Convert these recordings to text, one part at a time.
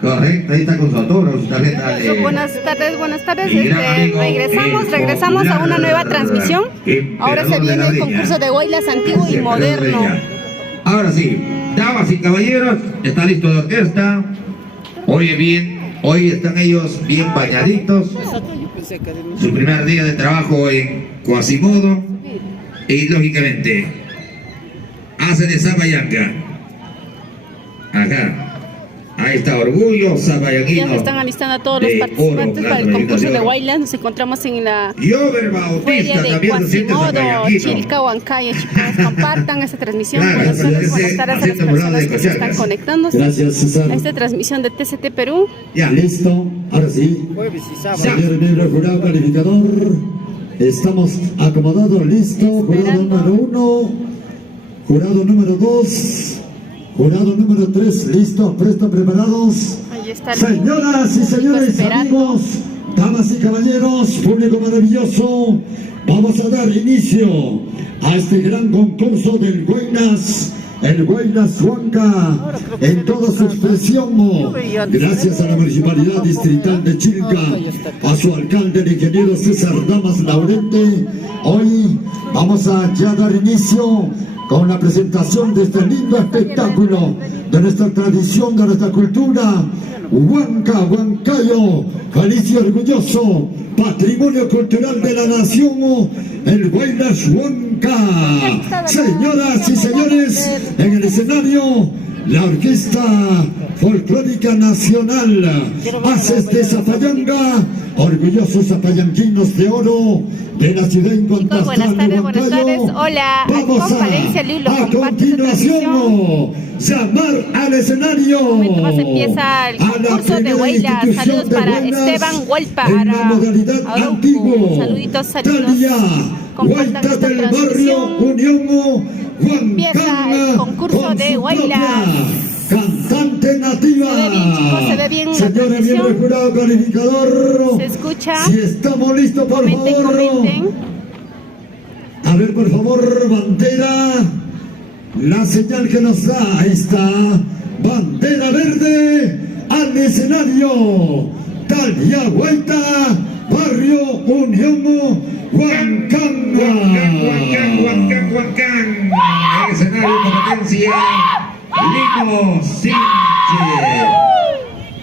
Correcto, ahí está con su autógrafo, su tarjeta de... Buenas tardes. Amigo, Regresamos a una nueva transmisión. Ahora se viene el concurso de Huaylas antiguo y moderno. Ahora sí, damas y caballeros, está listo la orquesta. Oye bien, hoy están ellos bien bañaditos. Su primer día de trabajo en Quasimodo. Y lógicamente, hacen esa payanga. Acá. Ahí está Orgullo, Zapayanguino. Ya se están alistando a todos los participantes para el concurso de Huaylas. Nos encontramos en la feria de Quasimodo, Chilca, Huancayo. Chicos, compartan esta transmisión. Buenas tardes a las personas que se están conectando a esta transmisión de TCT Perú. Ya, listo, ahora sí. Señor miembro del jurado calificador, estamos acomodados, listo. Jurado número 1, jurado número 2. Jurado número 3, listo, presto, preparados. Señoras y señores, amigos, damas y caballeros, público maravilloso, vamos a dar inicio a este gran concurso del Huaylas, el Huaylas Huanca, en toda su expresión. Gracias a la Municipalidad Distrital de Chilca, a su alcalde, el ingeniero César Damas Laurente. Hoy vamos a ya dar inicio con la presentación de este lindo espectáculo de nuestra tradición, de nuestra cultura, Huanca, Huancayo, feliz y orgulloso patrimonio cultural de la nación, el Huaylas Huanca. Señoras y señores, en el escenario, la Orquesta Folclórica Nacional, Haces de Zapayanga, orgullosos zapayanquinos de oro de la ciudad incontestable. Buenas tardes. Hola, vamos a continuación llamar al escenario. En un momento más empieza el concurso de Huaylas. Saludos para Esteban Hualpa, en la modalidad antiguo. Saluditos. Talia, Huayta del barrio Unión, empieza el concurso de Huaylas. Cantante nativa. Se ve bien, chicos, se ve bien. Señores, miembro del jurado calificador. Se escucha. Si estamos listos, por favor. Comenten. A ver, por favor, bandera. La señal que nos da. Ahí está. Bandera verde al escenario. Talia, Huayta, barrio Unión, Huancán. Huancán. El escenario de competencia. Lino Sinche.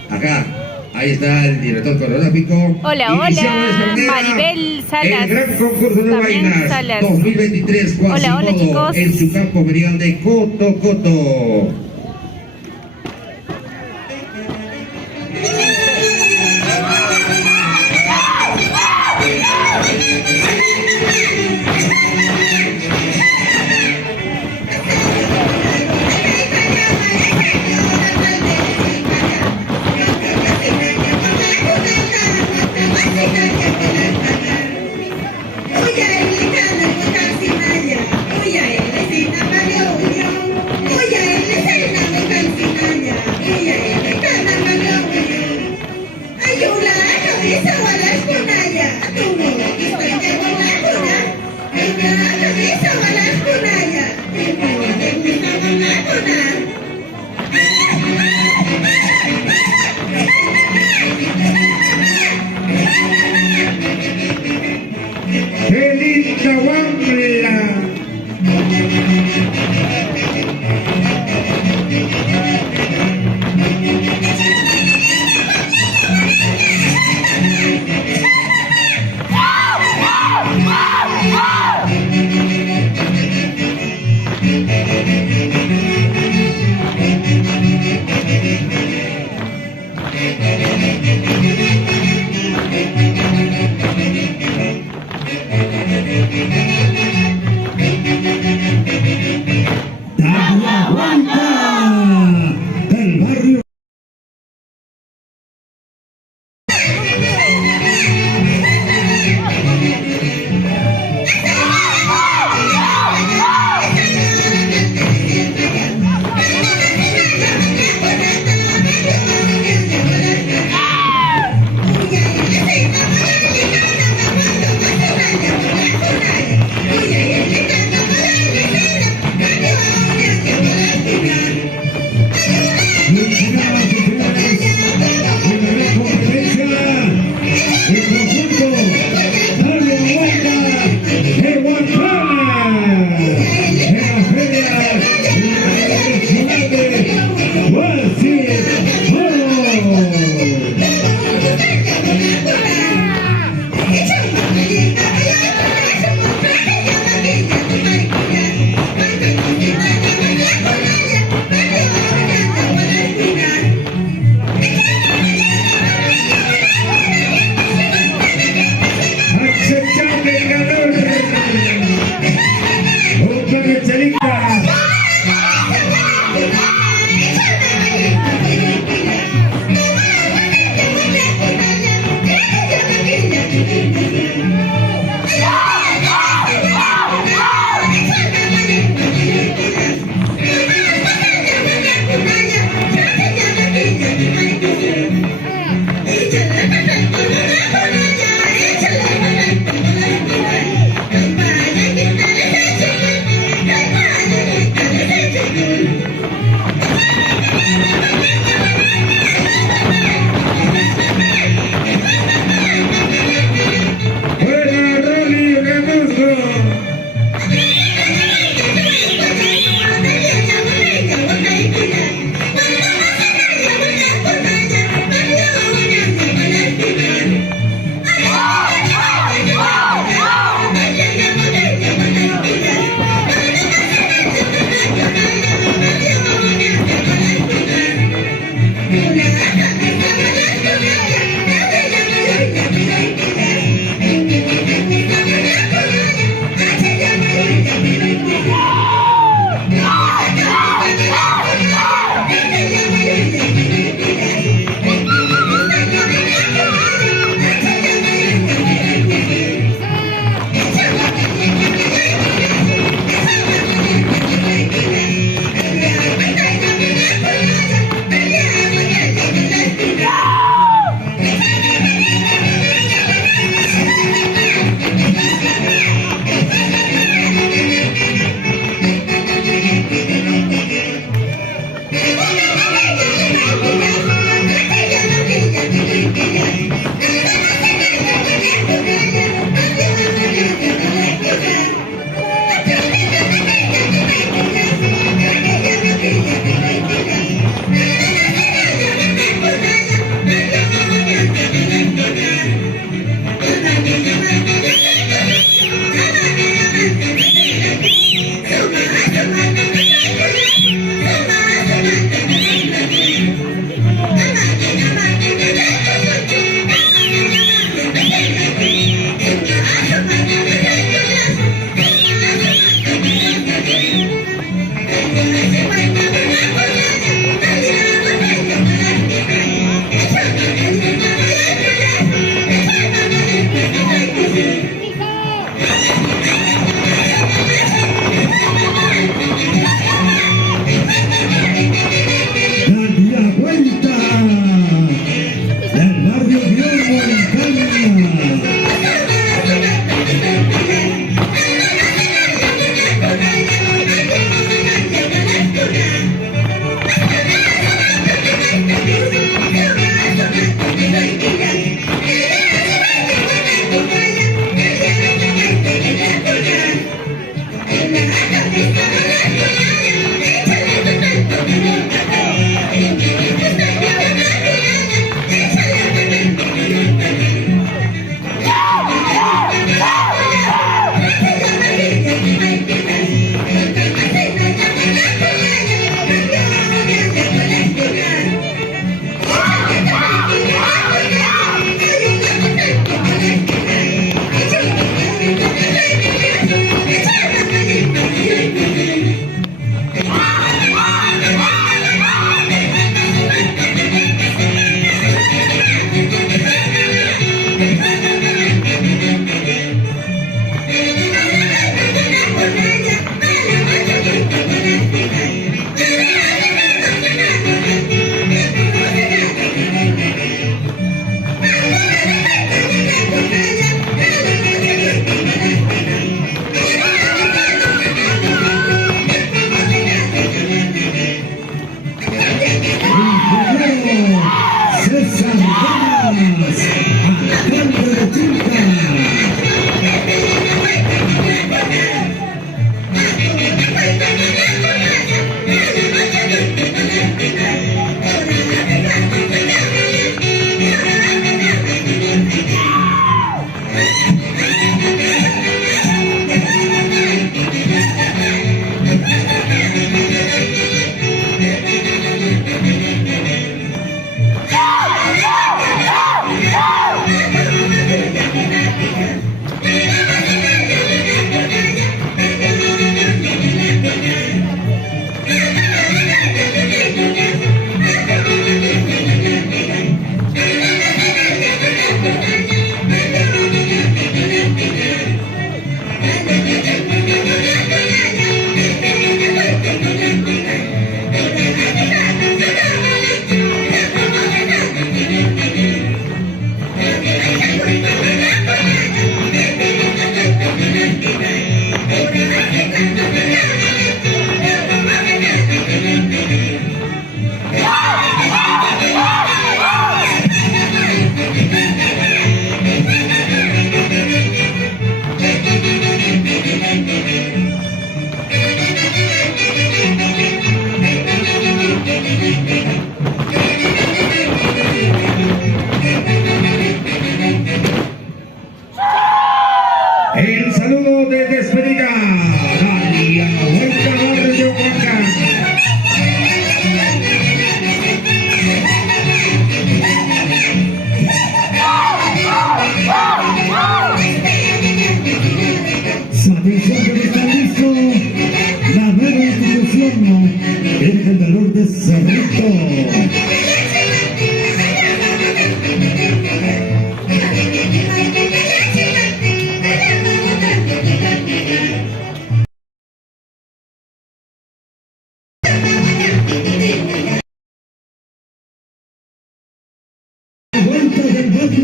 Acá, ahí está el director coreográfico. Hola, Maribel Salas. El gran concurso de Huaylas 2023 Hola, chicos. En su campo ferial de Coto.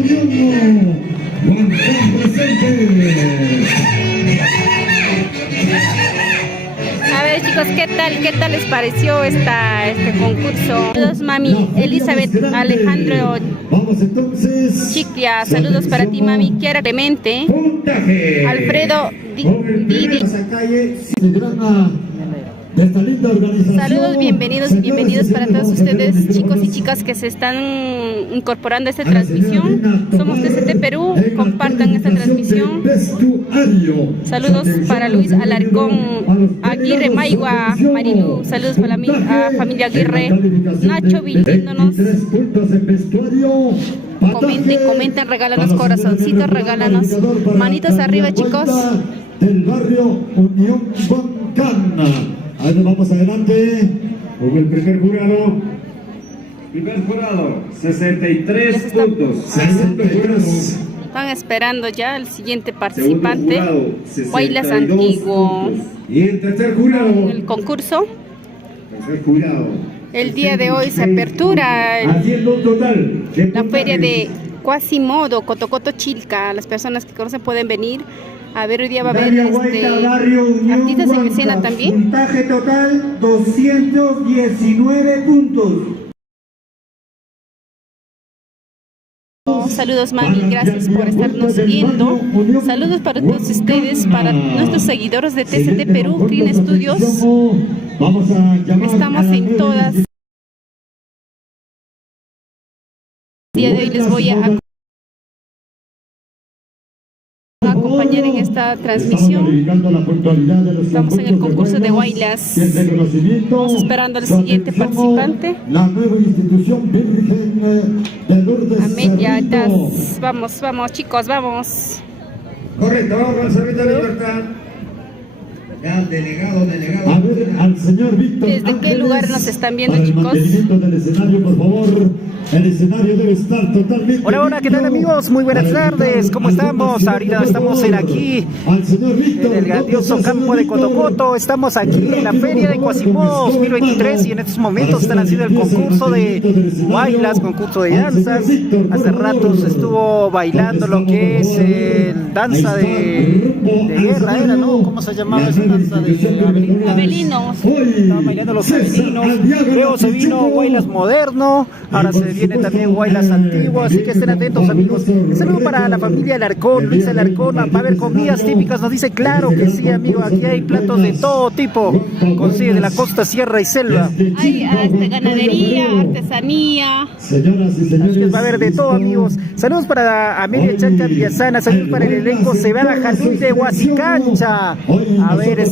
boliviano. Juan presente. A ver chicos, ¿qué tal les pareció este concurso? Saludos mami Elizabeth Alejandro Vamos entonces. Chiclia, saludos para ti mami Kiara Clemente, Puntaje. Alfredo Didi. De esta linda organización. Saludos, bienvenidos y bienvenidos para todos ustedes, chicos y chicas que se están incorporando a esta transmisión. Somos TCT Perú, compartan esta transmisión. Saludos para Luis Alarcón, Aguirre Maigua, Marilu, saludos para la familia Aguirre, Nacho viéndonos. Comenten, regálanos corazoncitos, regálanos manitos arriba chicos. Del barrio Unión Bancana. Ahí nos vamos adelante. Con el primer jurado, 63 puntos. Segundo jurado, Están esperando ya el siguiente participante, jurado, Guaylas 62 Antiguo. puntos. Y el tercer jurado, El concurso, el día de hoy se apertura haciendo un total de la feria de puntajes. Quasimodo, Cotocoto Chilca. Las personas que conocen pueden venir a ver. Hoy día va a haber artistas en escena también. Puntaje total 219 puntos. Saludos mami, gracias por estarnos viendo. Saludos para todos ustedes, para nuestros seguidores de TCT Perú, Clean Studios. Estamos en todas. El día de hoy les voy a acompañar en esta transmisión. Estamos en el concurso de Guaylas. Estamos esperando al siguiente participante. La nueva institución Virgen de Lourdes. Amén, ya estás. Vamos chicos, vamos. Correcto, vamos con el servicio de libertad. Ya, delegado. A ver, al señor Víctor ¿Desde qué Ángeles, lugar nos están viendo, para el chicos? mantenimiento del escenario, por favor. El escenario debe estar totalmente. Hola, ¿qué tal amigos? Muy buenas tardes, ¿cómo estamos? Ahorita estamos aquí en el grandioso campo de Cotocoto. Estamos aquí en la feria de Quasimodo 2023 y en estos momentos están haciendo el concurso de bailas, concurso de danzas. Hace ratos estuvo bailando lo que es el danza de guerra, era, ¿no? ¿Cómo se llamaba esa danza de Abelinos? Estaban bailando los abelinos, luego se vino Guaylas moderno, ahora se viene también Guaylas antiguo, así que estén atentos amigos. Un saludo para la familia Alarcón, Luis Alarcón. Va a haber comidas típicas, nos dice, claro que sí amigo, aquí hay platos de todo tipo, consigue de la costa, sierra y selva. Hay ganadería, artesanía. Señoras y señores, Va a haber de todo amigos. Saludos para Amelia Chanca Villasana, saludos para el elenco Cebada Jaluy de Huasicancha. A ver,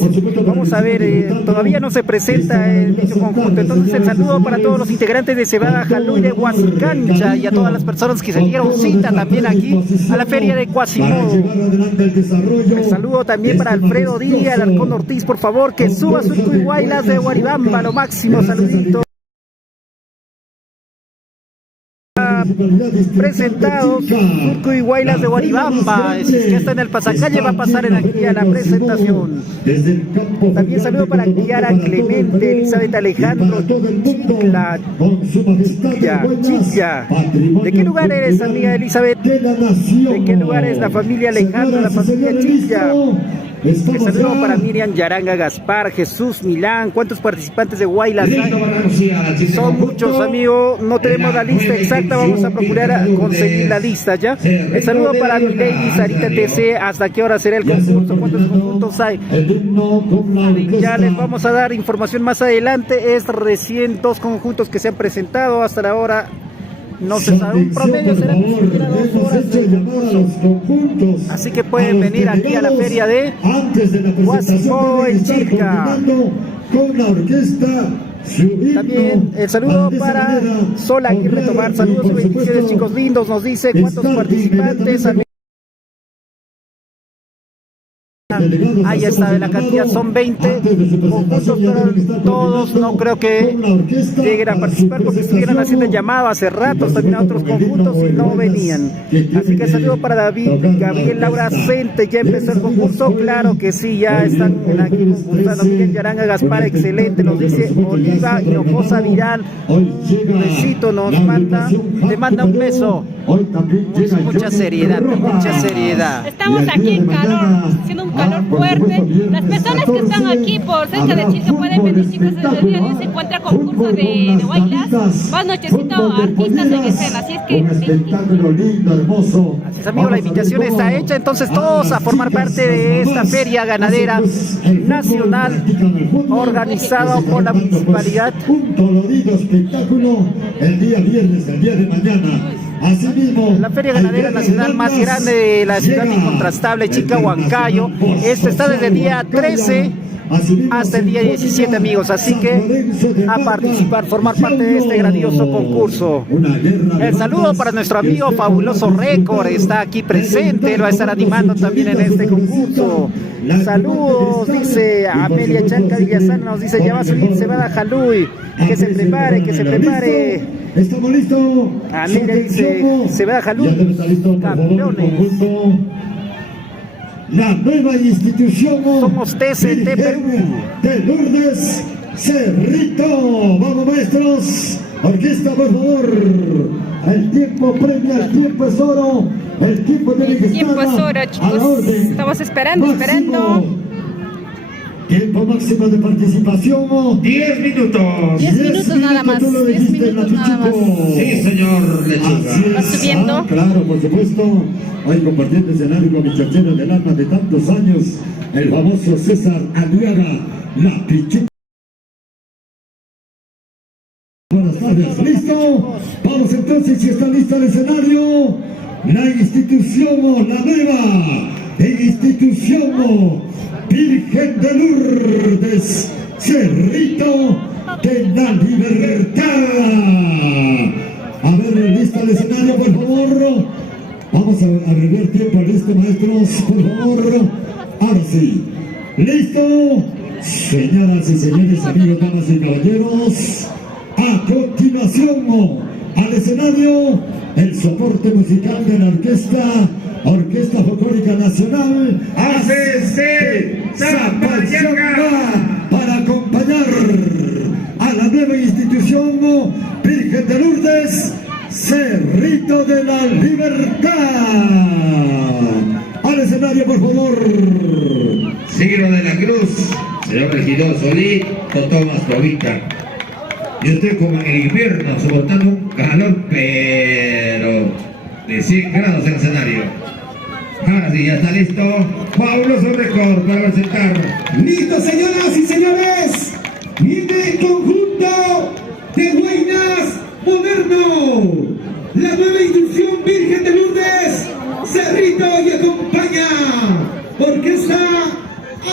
vamos a ver, todavía no se presenta el dicho conjunto, entonces el saludo para todos los integrantes de Cebada Jaluy de Huasicancha y a todas las personas que se dieron cita también aquí a la feria de Quasimodo. El saludo también para Alfredo Díaz, Alarcón Ortiz, por favor que suba su Guaylas de Guaribamba, lo máximo, saludito. Presentados Surco y Guaylas de Guaribamba. Si es que está en el pasacalle va a pasar aquí a la presentación. También saludo para Kiara Clemente, Elizabeth Alejandro Chicla. Chilla. ¿De qué lugar eres, amiga Elizabeth? ¿De qué lugar es la familia Alejandro, la familia Chilla? El saludo para Miriam Yaranga Gaspar, Jesús Milán. ¿Cuántos participantes de Guaylas hay? Son muchos, amigo. No tenemos la lista exacta, vamos a procurar conseguir la lista ya. El saludo para mi lady Sarita TC. ¿Hasta qué hora será el concurso? ¿Cuántos conjuntos hay? Ya les vamos a dar información más adelante. Es recién 2 conjuntos que se han presentado hasta la hora. No se sabe, un promedio será que siquiera 2 horas de concurso. Así que pueden venir aquí a la feria de Quasimodo en Chilca. También el saludo para Sol Aguirre Tomar. Saludos y bendiciones, chicos lindos. Nos dice cuántos participantes. Ahí está, de la cantidad son 20 conjuntos, pero todos no creo que lleguen a participar porque estuvieran haciendo llamado hace rato también a otros conjuntos y no venían. Así que saludo para David, Gabriel, Laura Cente. Ya empezó el concurso, claro que sí, ya están aquí concursando. Miguel Yaranga Gaspar, excelente, nos dice Oliva Hinojosa Vidal. Un besito nos manda, le manda un beso. Hoy también llega Mucha Johnny seriedad, Rojas. mucha seriedad. Estamos Y el aquí día en de calor, mañana, haciendo un calor por fuerte. supuesto, viernes Las personas que están 14, aquí por cerca de habrá Chilca pueden fútbol, venir, chicos. El día de hoy se encuentra concurso fútbol de con las bailas, damitas, más nochecito, fútbol de artistas en polleras, escena. Así es que un espectáculo lindo, hermoso. Así es, amigo, la invitación está hecha, entonces todos a formar parte de esta feria ganadera nacional organizada por la municipalidad. Un colorido espectáculo el día viernes, el día de mañana. Asimismo, La feria ganadera nacional más grande de la ciudad incontrastable, Chicahuancayo. Esto está desde el día 13 hasta el día 17, amigos. Así que a participar, formar parte de este grandioso concurso. El saludo para nuestro amigo Fabuloso Récord, está aquí presente, lo va a estar animando también en este concurso. Saludos, dice Amelia Chanca Villasana, nos dice ya va a subir Cebada Jaluy, que se prepare, que se prepare. Estamos listos. Amelia dice Cebada Jaluy, campeones. La nueva institución. Somos TCT Perú. De Lourdes Cerrito. Vamos, maestros. Orquesta, por favor. El tiempo premia, el tiempo es oro. El tiempo tiene que El tiempo estar es oro, a la chicos. orden. Estamos esperando, Máximo. esperando. Tiempo máximo de participación. 10 minutos. 10 minutos nada más, tú lo 10 dijiste, minutos nada más. Nachichico. Sí, señor Lechuga. Así ¿Va es. subiendo? Ah, claro, por supuesto. Hoy compartiendo escenario con mi chachero del alma de tantos años, el famoso César Aliaga, la Pichuca. Buenas tardes, ¿listo? Vamos entonces, si está listo el escenario, la institución, la nueva institución Virgen de Lourdes, Cerrito de la Libertad. A ver, listo el escenario, por favor. Vamos a abreviar tiempo, listo, maestros, por favor. Ahora sí, listo. Señoras y señores, amigos, damas y caballeros, a continuación, al escenario, el soporte musical de la Orquesta Folclórica Nacional, ACC Zapayanga, para acompañar a la nueva institución Virgen de Lourdes, Cerrito de la Libertad. Al escenario, por favor. Ciro de la Cruz, señor regidor Solís, Tomás Tobita. Yo estoy como en el invierno, soportando un calor, pero de 100 grados en el escenario. Ahora sí, ya está listo. Fabuloso Récord para presentar. Listo, señoras y señores. Viene el conjunto de Guaynas Moderno. La nueva institución Virgen de Lourdes, Cerrito, y acompaña Orquesta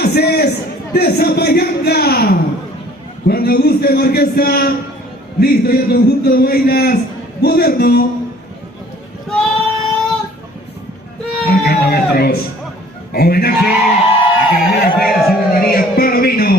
Haces de Zapayanga. Cuando guste la orquesta, listo ya el conjunto de Guaynas Moderno. Marcando nuestros homenaje a Carolina Pérez Secretaría Palomino.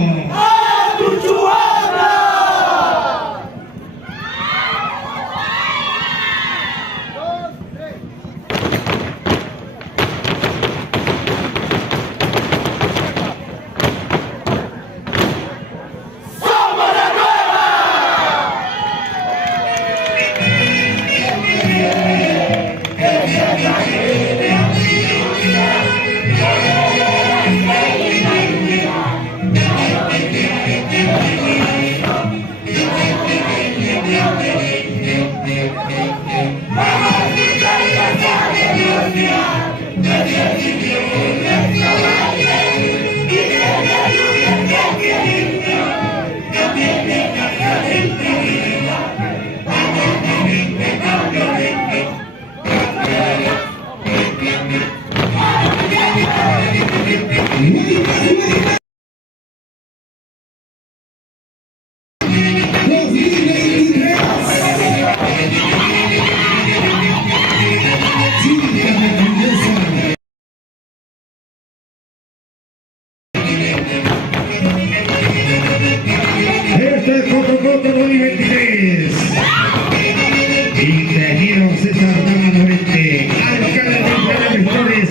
Este es Coco 2023. Ingeniero César Navarrete, alcalde de Flores,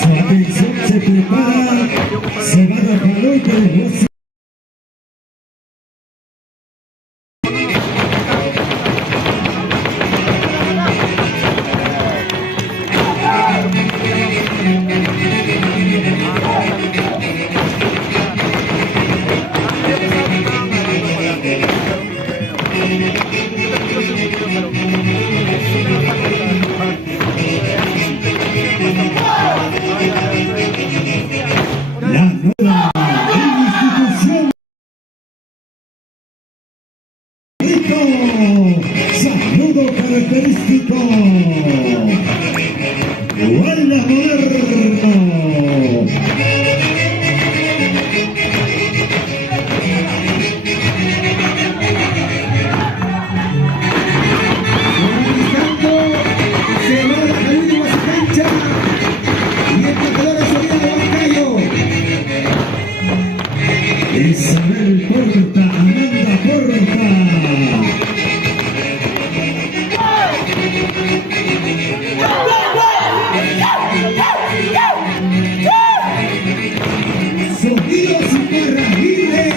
Su atención se prepara, se va a calor por el la nueva institución. Saludo característico. Guarda Moderno. Se va la última cancha y el marcador es Oriana Huancayo. Isabel Porta, Amanda Porta. Sonidos incorregibles.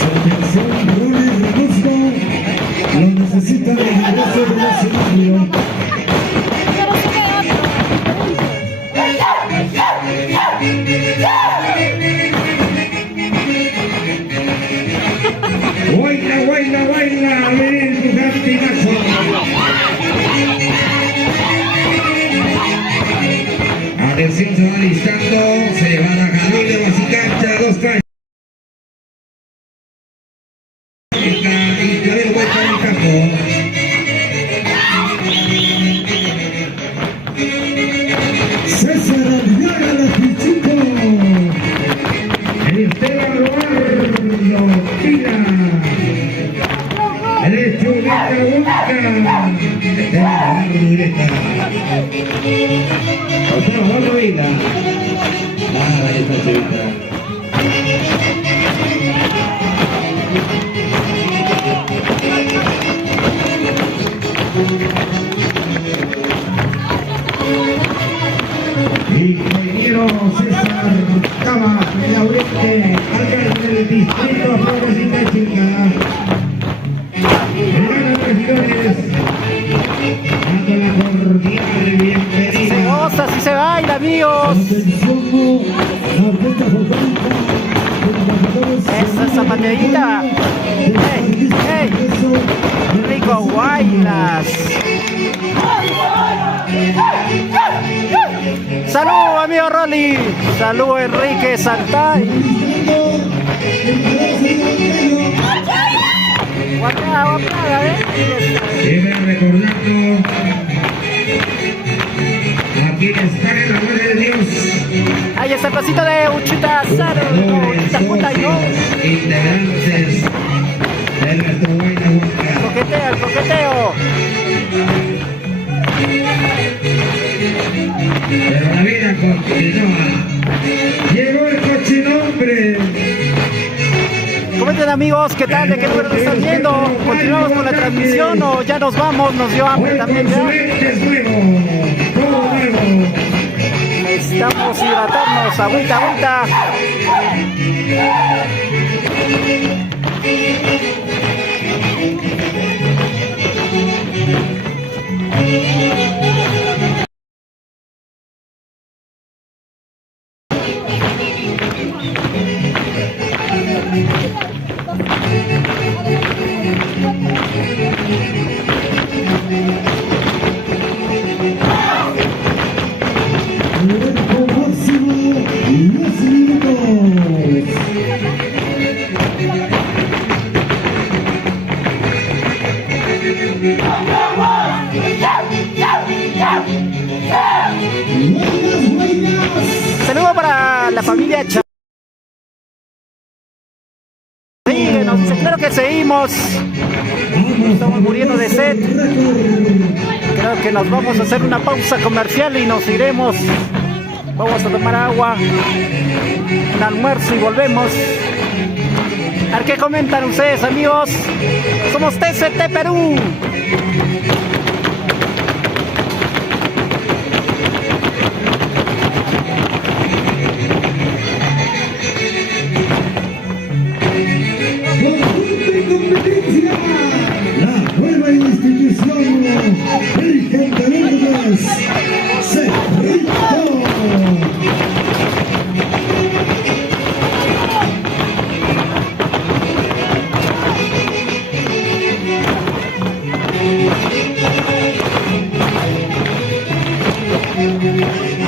Selección Ronnie Rebusco. Lo necesita el ingreso del escenario. Baila, baila, baila, el Bugatti Nacho. Atención, se va listando, se va a Jalón de Basicancha, 2 calles. Y Clavel vuelta en el campo. César Arriaga, la Pichico. El Esteban Robardo, Pila. El Chulita Huanca. Esteban Robardo directa. Otro Robardo Vida. Nada, ahí está Chivita. Ingeniero César Cava, Laurente, alcalde del distrito Flores Chica. Verán regidores, dando la cordial bienvenida. Se goza, si se baila, amigos. Atención, la ruta volcánica. Esa zapateadita. ¡Ey, ey! ¡Rico bailas! ¡Salud, amigo Rolly! ¡Salud, Enrique Santay! ¡Guapada, guapada, Deben recordando a quienes están en la gloria de Dios. ¡Ahí está el pasito de Uchita Saro! ¡Uchita puta y no! Integrantes de nuestro Huayna Huanca. ¡Coqueteo, el coqueteo! Pero la vida continúa. Llegó el cochinombre. Comenten, amigos, ¿qué tal? ¿De qué lugar nos están viendo? ¿Continuamos con la transmisión o ya nos vamos? Nos dio hambre Hoy también, con su ¿ya? lente es nuevo. Todo nuevo. Necesitamos hidratarnos, agüita, agüita. Tiempo máximo, 10 minutos. Saludo para la familia Chávez. Síguenos, dice, claro que seguimos. Estamos muriendo de sed. Creo que nos vamos a hacer una pausa comercial y nos iremos. Vamos a tomar agua, un almuerzo y volvemos. A ver qué comentan ustedes, amigos. Somos TCT Perú. La nueva institución Virgen de Lourdes, Cerrito.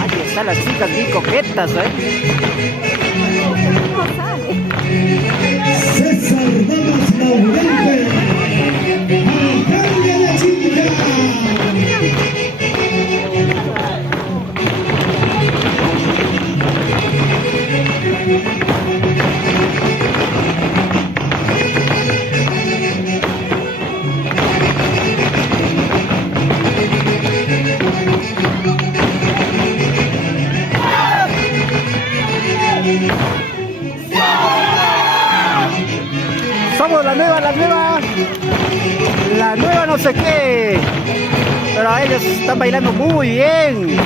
Ahí están las chicas bien coquetas, César Damas Laurente, alcalde de Chincha. Somos la nueva no sé qué, pero ellos están bailando muy bien.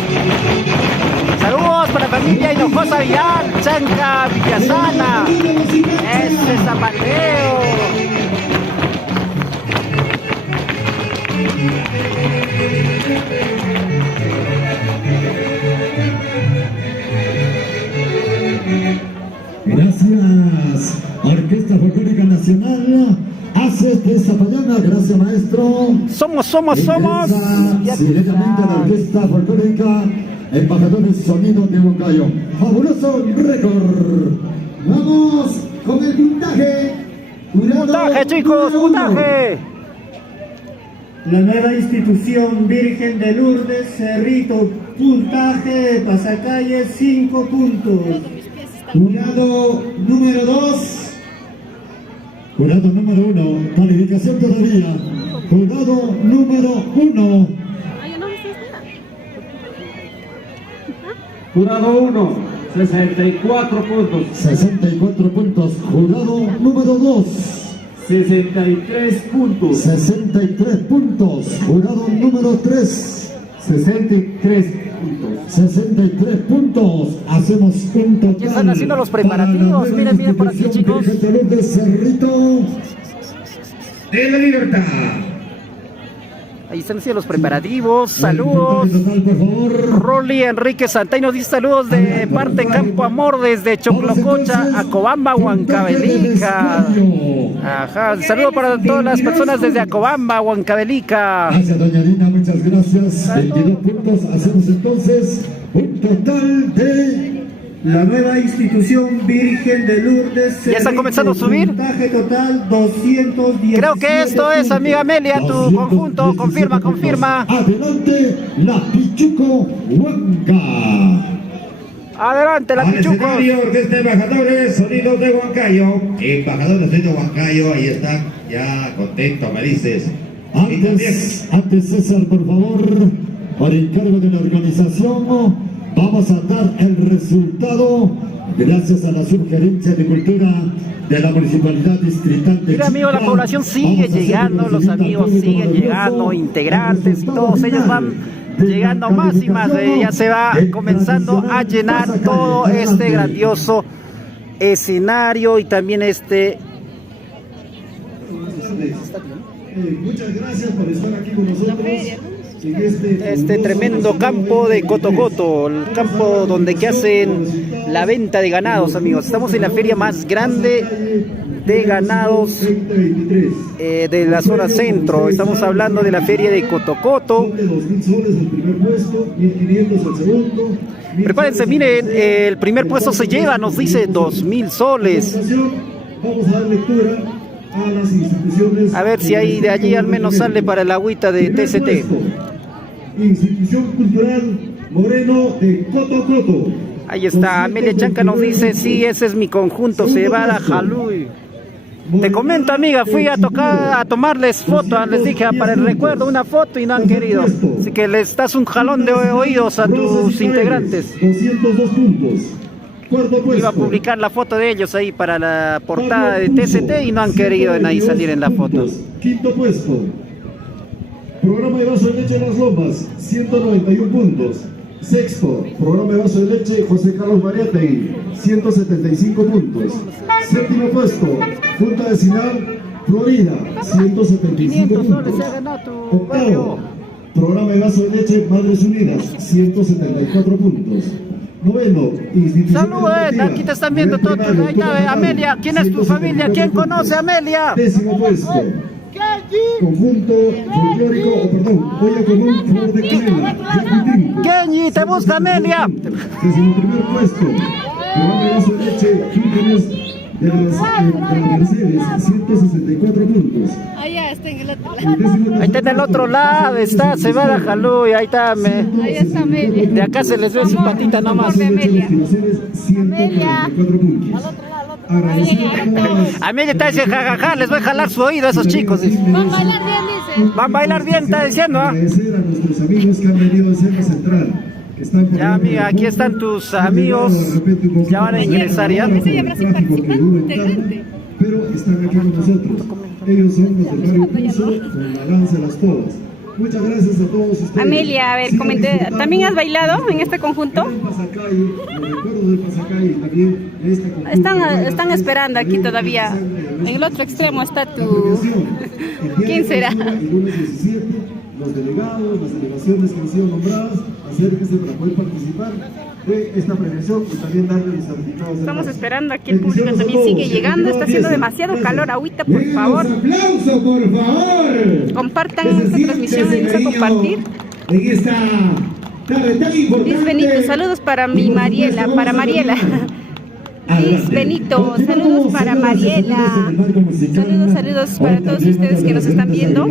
Saludos para la familia Hinojosa Villar, Chanca, Villasana, este Zapateo. Gracias, Orquesta Folclórica Nacional. Hace esta mañana, gracias maestro. Somos. Ingresa directamente a la Orquesta Folclórica Embajador de Sonido de Huancayo. Fabuloso récord. Vamos con el puntaje. Puntaje, chicos, puntaje. La nueva institución Virgen de Lourdes, Cerrito, puntaje, pasacalle 5 puntos. Jurado número 2. Jurado número 1, calificación todavía. Jurado número 1. Jurado 1, 64 puntos. 64 puntos. Jurado número 2. 63 puntos. 63 puntos. Jurado número 3. 63 puntos. 63 puntos. Hacemos un total. Ya están haciendo los preparativos. Miren por aquí, chicos. De Cerrito de la Libertad. Ahí están haciendo los preparativos. Saludos. Total, por favor. Rolly Enrique Santay nos dice saludos de parte Campo Amor desde Choclococha, Acobamba, Huancavelica. Ajá, saludo para todas las personas desde Acobamba, Huancavelica. Gracias, doña Dina, muchas gracias. 22 puntos. Hacemos entonces un total de. La nueva institución Virgen de Lourdes. ¿Ya están comenzando a subir? Puntaje total 210. Creo que esto es, amiga Amelia, tu conjunto. Confirma. Adelante, la Pichuco Huanca. Adelante, la Al Pichuco. escenario, Orquesta Embajadores, Sonidos de Huancayo. Embajadores de Huancayo, ahí están, ya contentos, felices. Y también Antes César, por favor, por encargo de la organización, vamos a dar el resultado gracias a la Subgerencia de Cultura de la Municipalidad Distrital de Mira, amigo, la Chincha. población sigue llegando, los amigos siguen llegando, integrantes y todos ellos van llegando más y más. Ya se va comenzando a llenar todo este grandioso escenario y también este. Muchas gracias por estar aquí con nosotros. Este tremendo campo de Cotocoto, el campo donde que hacen la venta de ganados, amigos. Estamos en la feria más grande de ganados de la zona centro. Estamos hablando de la feria de Cotocoto. Prepárense, miren, el primer puesto se lleva, nos dice 2.000 soles. Vamos a dar lectura a las instituciones. A ver si ahí de allí al menos sale para el agüita de TCT. Institución Cultural Moreno de Coto. Ahí está, Amelia Chanca nos dice, sí, ese es mi conjunto, Cebada Jaluy. Te comento, amiga, fui a tomarles foto, les dije para el recuerdo una foto y no han querido. Así que les das un jalón de oídos a tus integrantes. 202 puntos. Iba a publicar la foto de ellos ahí para la portada de TCT y no han querido ahí salir en la foto. Quinto puesto. Programa de vaso de leche en las Lomas, 191 puntos. Sexto, programa de vaso de leche José Carlos Mariátegui, 175 puntos. Séptimo puesto, Junta Vecinal Florida, 175 puntos. Octavo, programa de vaso de leche Madres Unidas, 174 puntos. Noveno, institución. Saludos, aquí te están viendo todos. Ahí está, Amelia, ¿quién es tu familia? ¿Quién conoce a Amelia? Décimo puesto. Conjunto folclórico, olla común, flor de canela. Kenji, te busca Amelia. Décimo primer puesto. Programa de vaso de leche, Vírgenes de las Mercedes, 164 puntos. Allá está en el otro lado. Ahí está en el otro lado, está Cebada Jaluy, ahí está. Ahí está Amelia. De acá se les ve su patita nomás. Amelia. 144 puntos. Amelia está diciendo jajaja, les voy a jalar su oído a esos chicos. Van a bailar bien, dice. Van a bailar bien, está diciendo, ¿ah? Agradecer a nuestros amigos que han venido a Centro Central. Que están por Ya, amiga, aquí están tus amigos. Ya van a ingresar ya. Ese ya habrá sido participante, integrante. Pero están aquí con nosotros. Ellos son los del barrio Pulso con la lanza de las todas. Muchas gracias a todos ustedes. Amelia, a ver, comenté, ¿también has bailado en este conjunto? Están esperando aquí todavía. En el otro extremo está tu... ¿Quién será? Los delegados, las delegaciones que han sido nombradas, acérquense para poder participar de esta premiación y también darle los certificados. Estamos esperando aquí, el público también sigue llegando, está haciendo demasiado calor, agüita, por favor. ¡Aplauso, por favor! Compartan esta transmisión, vamos a compartir. En esta tarde tan importante. Luis Benito, saludos para mi Mariela, para Mariela. Luis Benito, saludos para Mariela. Saludos para todos ustedes que nos están viendo.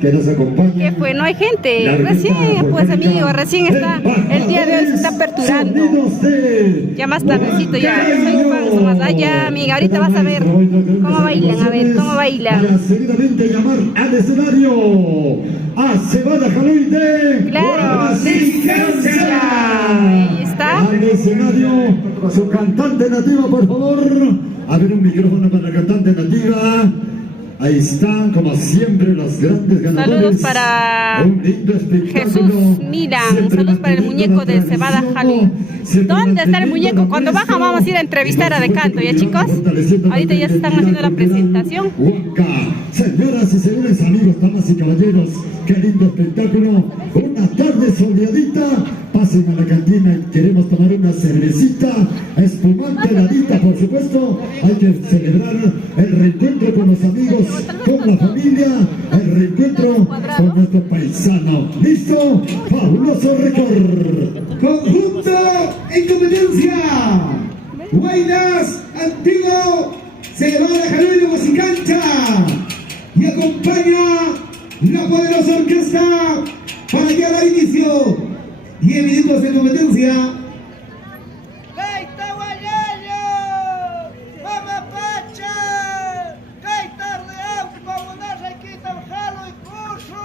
¿Qué fue? No hay gente. Recién, pues amigo, recién está, el día de hoy se está aperturando. Ya más tardecito ya. Soy fan nomás. Ah, ya, amiga, ahorita vas a ver cómo bailan, a ver, cómo bailan. Para seguidamente llamar al escenario a Cebada Jaluy de Claro, ahí está. Al escenario su cantante nativa, por favor. A ver, un micrófono para la cantante nativa. Ahí están, como siempre, los grandes ganadores. Saludos para Jesús Miran, saludos para el muñeco de Cebada Jaluy. ¿Dónde está el muñeco? Cuando baja vamos a ir a entrevistar a Decanto, ¿ya chicos? Ahorita ya se están haciendo la presentación. Señoras y señores, amigos, damas y caballeros, qué lindo espectáculo. Una tarde soleadita. Pasen a la cantina y queremos tomar una cervecita, espumante, heladita, por supuesto. Hay que celebrar el reencuentro con los amigos, con la familia, el reencuentro con nuestro paisano. ¿Listo? Fabuloso récord. Conjunto en competencia. Guaynas, Antiguo, Cebada Jaluy de Huasicancha. Y acompaña la poderosa orquesta para que haga inicio. 10 minutos de competencia. ¡Gaita Guayayo! ¡Mama Pacha! ¡Gaita Real! ¡Como una requita jalo y curso!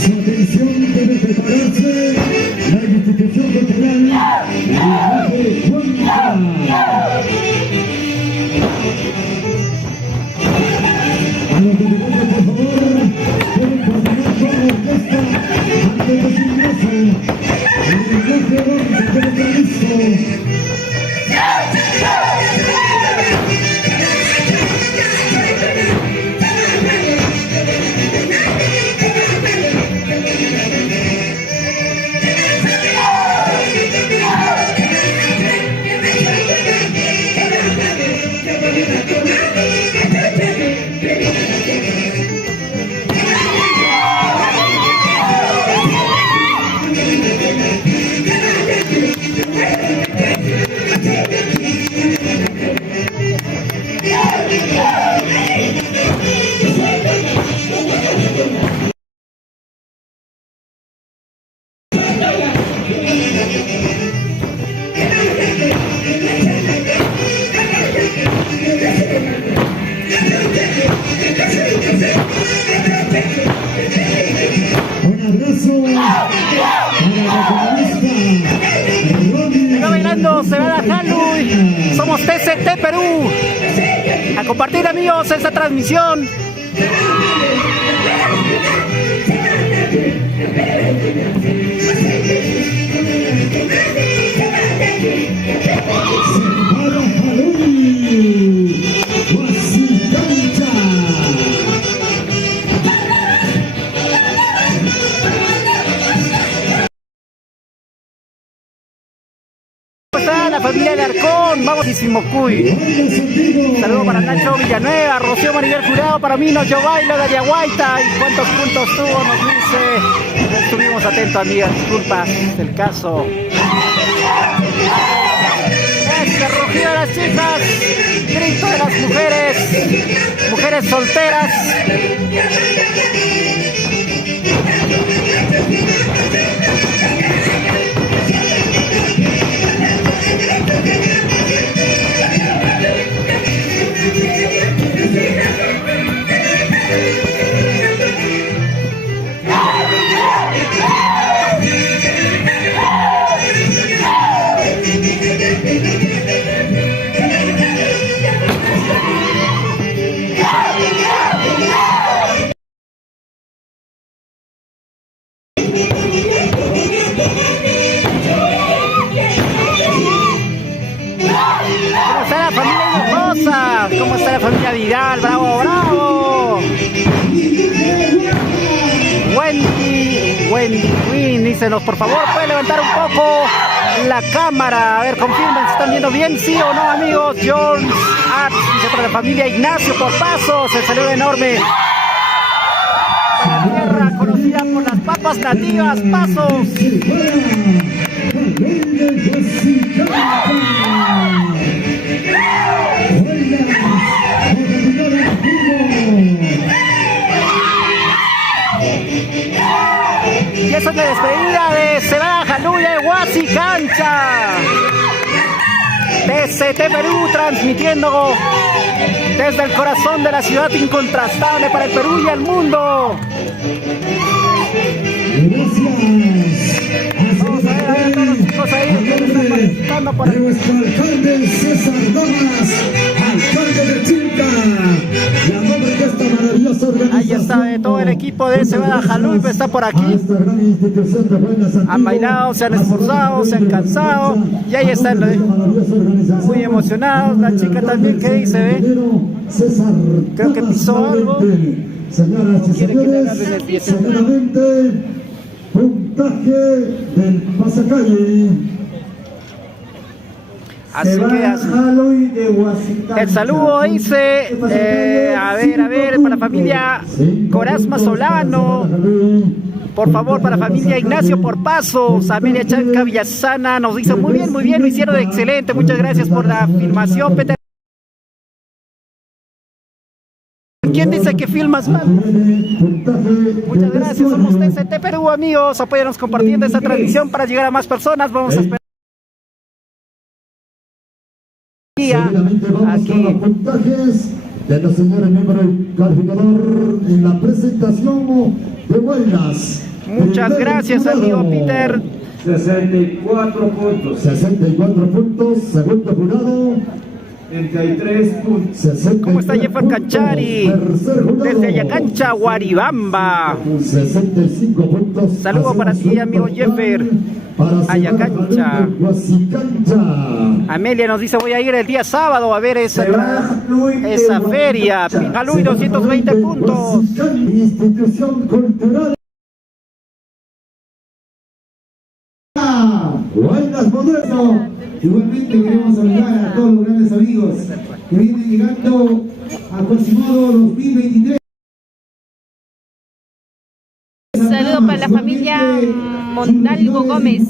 Su atención debe prepararse la institución cultural de Cuenca. A los delegados, por favor, pueden coordinar con la orquesta antes de su ingreso. El lenguaje se debe estar listo. Un abrazo para la comunista. Está bailando Cebada Halloween. Somos TCT Perú. A compartir, amigos, esta transmisión. Para Halloween. Guasicancha. ¿Cómo está la familia de Arcón? Vamos y Simocuy. Saludos para Nacho Villanueva, Rocío Maribel Jurado, para mí, Nocho Bailo de Ayahuayta. ¿Y cuántos puntos tuvo? Nos dice. No estuvimos atentos, amigas. Disculpas del caso. Este rugido de las chicas, grito de las mujeres, mujeres solteras. ¿Cómo está la familia Hinojosa? ¿Cómo está la familia Vidal? ¡Bravo, bravo! Wendy Queen, dícenos, por favor, ¿puede levantar un poco la cámara? A ver, confirmen si están viendo bien, sí o no, amigos. John Arts, dice para la familia Ignacio por Pasos, el saludo enorme. Para la tierra conocida por las papas nativas, Pasos. Y eso es la despedida de Cebada Halloween de Guasicancha. TCT Perú transmitiendo desde el corazón de la ciudad incontrastable para el Perú y el mundo. Vamos a ver a todos los chicos ahí que están participando por el... nuestro alcalde César Domas, alcalde de Chilca, y a nombre de esta maravillosa organización. Ahí está todo el equipo de Cebada Halloween, está por aquí. Han bailado, se han esforzado, se han cansado y ahí están muy emocionados. La chica también, ¿qué dice? Creo que pisó algo. Señoras y señores, seguramente puntaje del pasacalle. Así que así. El saludo dice, a ver, para la familia Corasma Solano, por favor, para la familia Ignacio por Pasos, Amelia Chanca Villasana, nos dice muy bien, lo hicieron excelente, muchas gracias por la filmación, Peter. ¿Quién dice que filmas mal? Muchas gracias, somos TCT Perú, amigos, apóyanos compartiendo esta transmisión para llegar a más personas, vamos a esperar. día Seguidamente vamos con los aquí. puntajes de los señores miembros del calificador en la presentación de Huaylas. Muchas Primer gracias, jurado, amigo Peter. 64 puntos. 64 puntos, segundo jurado. 33 puntos. 63 ¿Cómo está Jeffer puntos, Canchari? tercer jurado. Desde Ayacancha, Guaribamba. 65 puntos. Saludo para ti, amigo Jeffer. Para Ayacancha. Guasicancha. Amelia nos dice, voy a ir el día sábado a ver esa esa feria. Pingaluy, 220 puntos. Institución cultural. Huaylas Moderno. Igualmente queremos saludar a todos los grandes amigos que vienen llegando a Quasimodo 2023. Saludo para la familia Montalvo Gómez.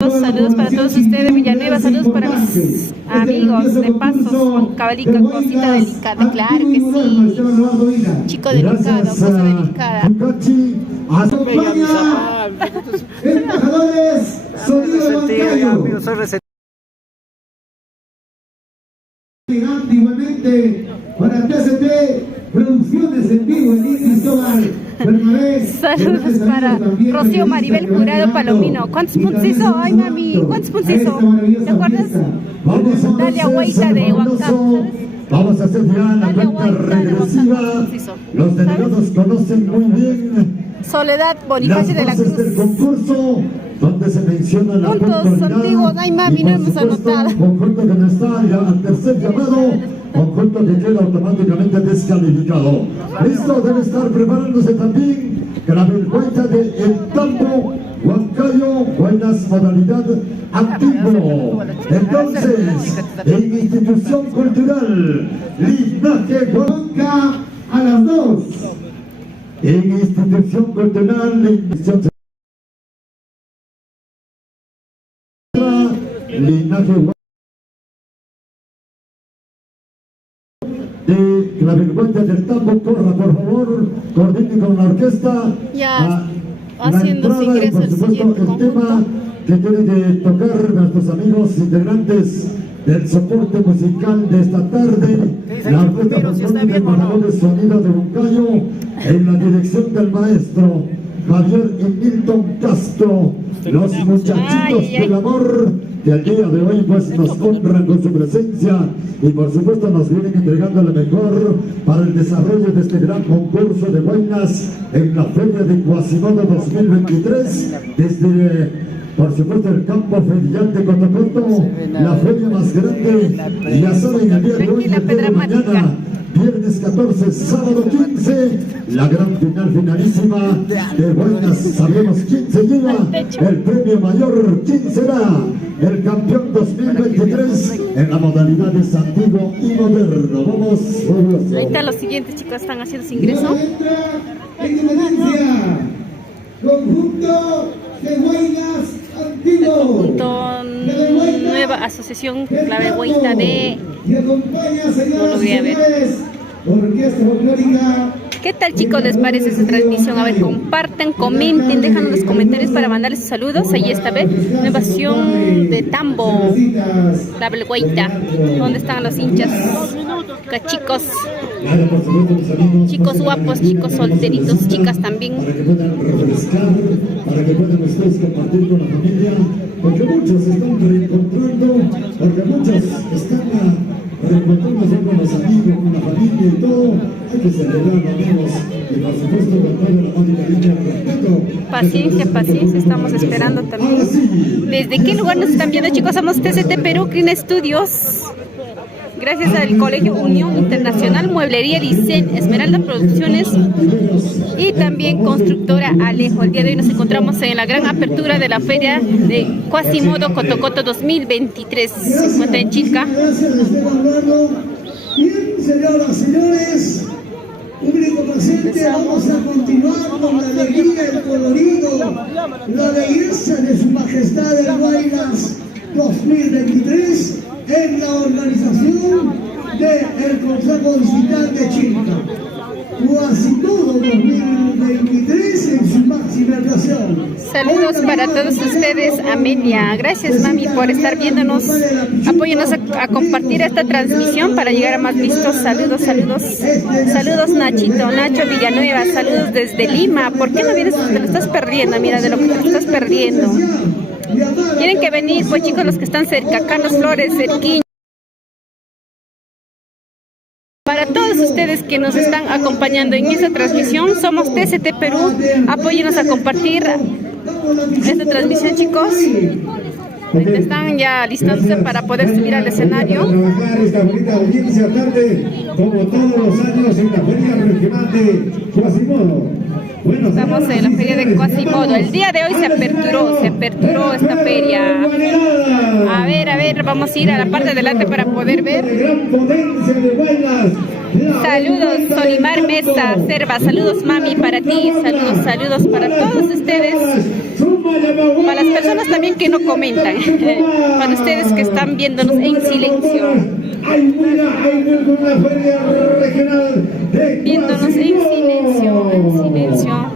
Saludos para todos ustedes de Villanueva, saludos para mis amigos de Pasos, Juan Cabalica, cosita delicada, claro que sí, chico delicado, cosa delicada. Embajadores, Sonido Bancayo. Igualmente para TCT Producciones en vivo en Cristóbal Bernabé. Saludos para Rocío Maribel Jurado Palomino. ¿Cuántos puntos hizo? Ay, mami, ¿cuántos puntos hizo? ¿Te acuerdas? Dalia Huayta de Huancao. Vamos a hacer ya la cuenta regresiva. Los delegados conocen muy bien Soledad las Bonifacio de la bases del Cruz. concurso, donde se menciona la Puntos puntualidad. antiguos. Ay, mami, Y, no por hemos supuesto, anotado. conjunto que no está ya al tercer llamado, conjunto que queda automáticamente descalificado. Listo, debe estar preparándose también Gravel Huayta de El Tambo, Huancayo, Buenas modalidad antiguo. Entonces, en institución cultural, Linaje Huanca a las 2. En institución cultural, Linaje Huanca de Clavelhuayta del Tambo, corra por favor, coordine con la orquesta. Ya la haciendo su entrada y ingreso por el supuesto siguiente el conjunto. tema que tienen que tocar nuestros amigos integrantes del soporte musical de esta tarde. La orquesta folclórica Embajador de Sonido de Huancayo en la dirección del maestro Javier y Milton Castro, los muchachitos del amor que al día de hoy pues nos honran con su presencia y por supuesto nos vienen entregando lo mejor para el desarrollo de este gran concurso de Huaylas en la Feria de Quasimodo 2023 desde por supuesto el campo ferial de Cotocoto, la feria más grande, y ya saben el día de hoy, el día de mañana, viernes 14, sábado 15, la gran final finalísima de Huaylas. Sabemos quién se lleva el premio mayor, quién será el campeón 2023 en la modalidad de antiguo y moderno. Vamos. Ahí están los siguientes chicos, están haciendo su ingreso. En Independencia, conjunto de Huaylas antiguo. Conjunto Nueva Asociación Clavelhuayta de... Y acompaña, No señoras lo y voy a ver. señores, Orquesta Folclórica. ¿Qué tal chicos les parece esta transmisión? A ver, compartan, comenten, déjanos los comentarios para mandarles saludos. Ahí está, ¿ves? Nuevación de Tambo, Clavelhuayta. ¿Dónde están los hinchas? Acá, chicos, chicos guapos, chicos solteritos, chicas también. Para que puedan refrescar, para que puedan ustedes compartir con la familia, porque muchos se están reencontrando, porque muchos están reencontrándose con los amigos, con la familia y todo. Hay que celebrar, amigos, y por supuesto con todo el amor y cariño y respeto. Paciencia, paciencia, estamos esperando también. ¿Desde qué lugar nos están viendo, chicos? Somos TCT Perú Clean Studios. Gracias al Colegio Unión Internacional, Mueblería Licen, Esmeralda Producciones y también Constructora Alejo. El día de hoy nos encontramos en la gran apertura de la Feria de Quasimodo Cotocoto 2023. Se encuentra en Chilca. Gracias, Esteban Eduardo. Bien, señoras y señores, público presente, vamos a continuar con la alegría, el colorido, la belleza de su majestad el Huaylas 2023 en la organización del Consejo Distrital de Chilca. Quasimodo 2023 en su máxima cimentación. Saludos para todos ustedes, Amelia. Gracias, mami, por estar viéndonos. Apóyenos a compartir esta transmisión para llegar a más vistos. Saludos, saludos. Saludos, Nachito, Nacho Villanueva. Saludos desde Lima. ¿Por qué no vienes? Te lo estás perdiendo, mira, de lo que te estás perdiendo. Tienen que venir, pues chicos, los que están cerca. Carlos Flores, Cerquiño. Para todos ustedes que nos están acompañando en esta transmisión, somos TCT Perú. Apóyenos a compartir esta transmisión, chicos. Están ya listándose para poder subir al escenario. Trabajar esta bonita audiencia tarde, como todos los años en la Feria Regional de Quasimodo. Bueno, estamos en la feria de Quasimodo. El día de hoy se aperturó esta feria. A ver, vamos a ir a la parte de adelante para poder ver. Saludos, Solimar Mesa, Cerva, saludos mami para ti, saludos para todos ustedes, para las personas también que no comentan, para ustedes que están viéndonos en silencio, viéndonos en silencio,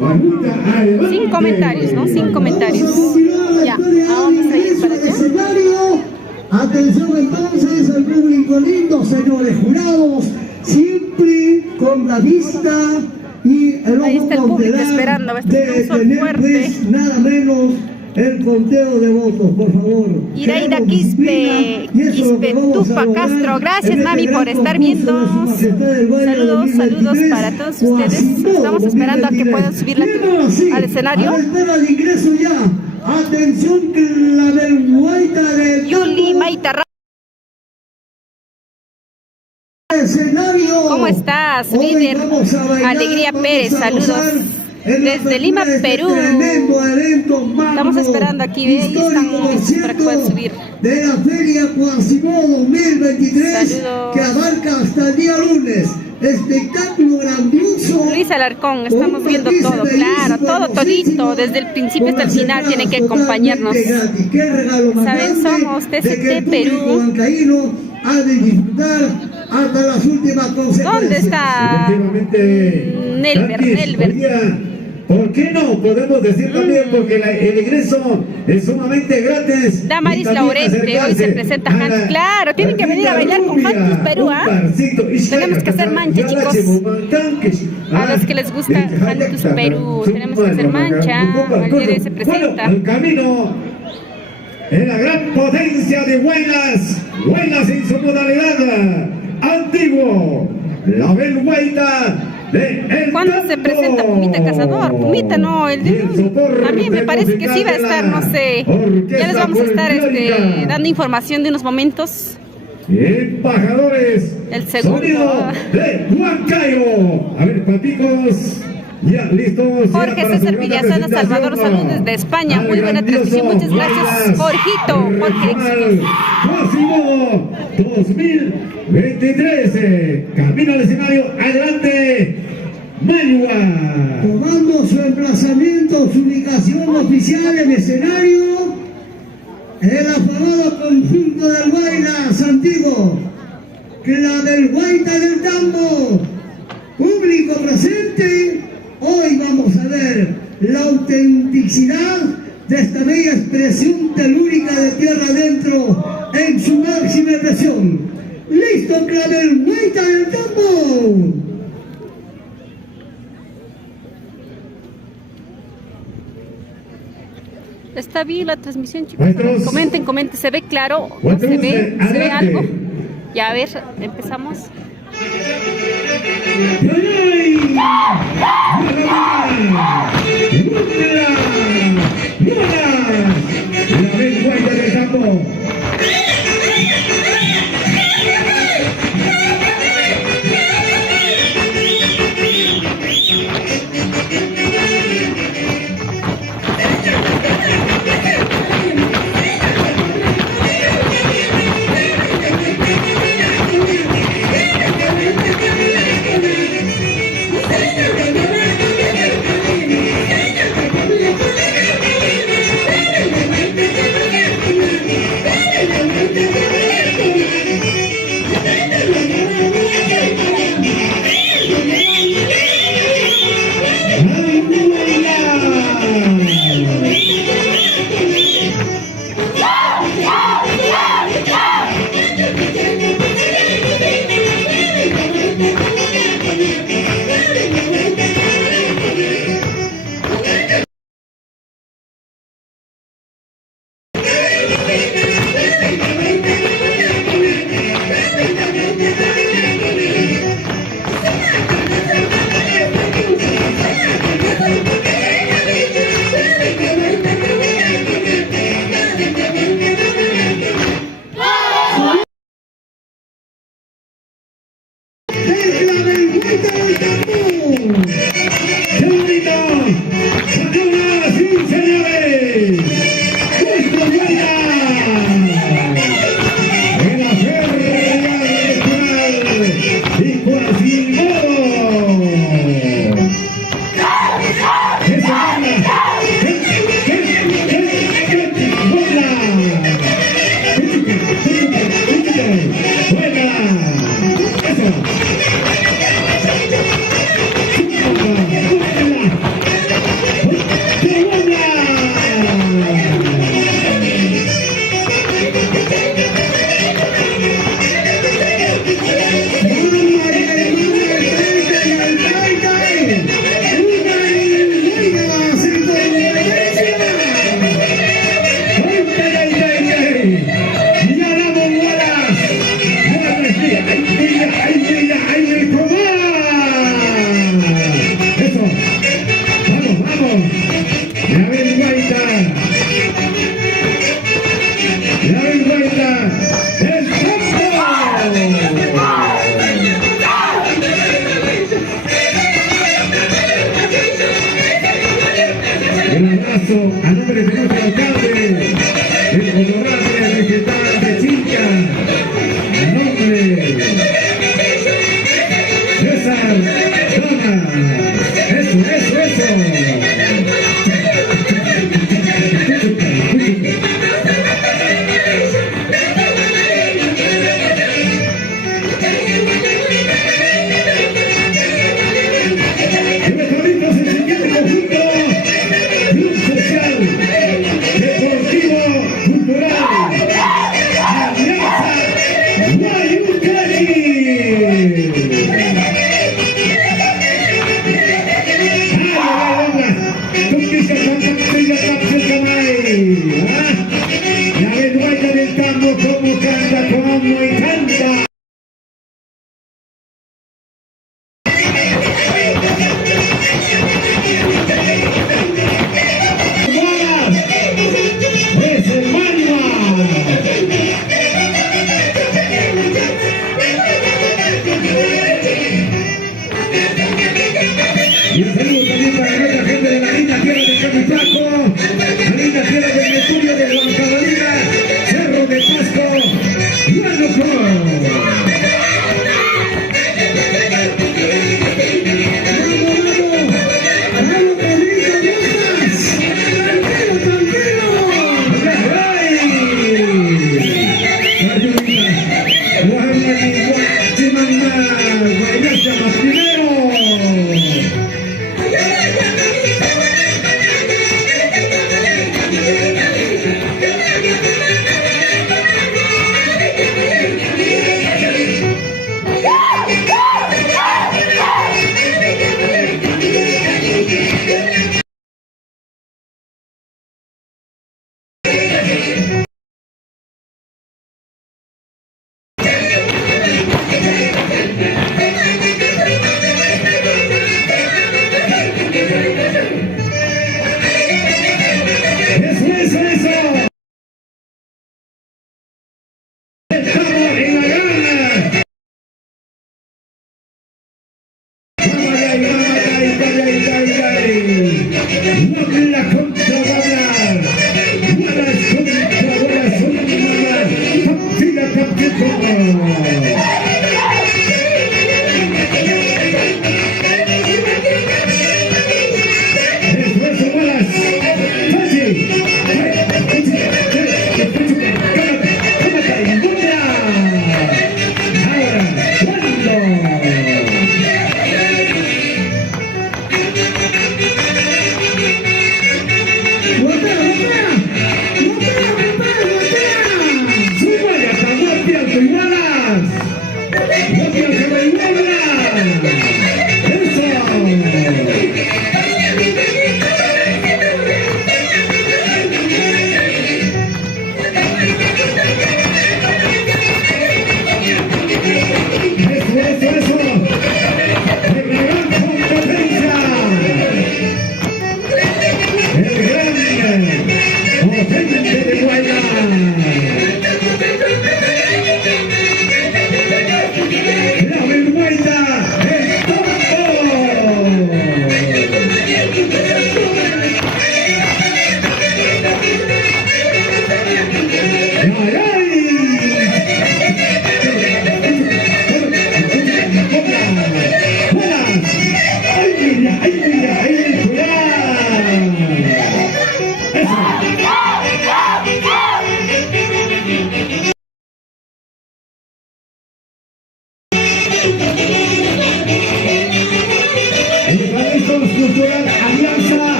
sin comentarios, ¿no? Sin comentarios. Ya, vamos a ir para allá. Atención entonces al público lindo, señores jurados, siempre con la vista y el ahí está el público esperando, de tener pues, nada menos el conteo de votos, por favor. Iraida Quispe Tupa Castro, gracias mami por estar viendo. Saludos para todos ustedes. Estamos esperando a que puedan subir al escenario. Atención que la del Guaita de Yuli Maita. ¿Cómo estás, líder? Alegría Pérez, saludos. Desde Lima, Perú. Estamos esperando aquí, ¿ve? Y están listos para que puedan subir. De la Feria Quasimodo 2023, saludos. que abarca hasta el día lunes. Espectáculo grandioso. Luis Alarcón, estamos viendo todo, claro, todo todito, desde el principio hasta el final tienen que acompañarnos. Saben, somos TCT Perú. Ha de disfrutar hasta las últimas consecuencias. ¿Dónde está Nelver? ¿Por qué no? Podemos decir también porque el ingreso es sumamente gratis. Damaris Laurente, hoy se presenta Hans. Claro, tienen que venir a bailar con Hans Perú, ¿ah? Tenemos que hacer mancha, chicos. A los que les gusta Hans Perú, tenemos que hacer mancha. El día de hoy se presenta. El camino en la gran potencia de Huaylas en su modalidad antiguo, la Bel Guaita. ¿Cuándo se presenta Pumita Cazador? Pumita no, a mí me parece que sí va a estar, no sé. Ya les vamos a estar dando información de unos momentos. Embajadores. El segundo. Sonido de Huancayo. A ver, paticos. Ya, listos. Jorge César Villasana, Salvador, saludos desde España. Muy buena transmisión, muchas gracias, Jorgito. Jorge. Quasimodo 2023. Camino al escenario, adelante. Mayua. Tomando su emplazamiento, su ubicación oficial en escenario, el afamado conjunto del Guaylas antiguo, la del Guaita del Tambo. Público presente. Hoy vamos a ver la autenticidad de esta bella expresión telúrica de tierra adentro en su máxima expresión. ¡Listo, Clavel Guaita del Tambo! Está bien la transmisión, chicos. Comenten, ¿se ve claro? ¿Se ve algo? Ya, a ver, empezamos.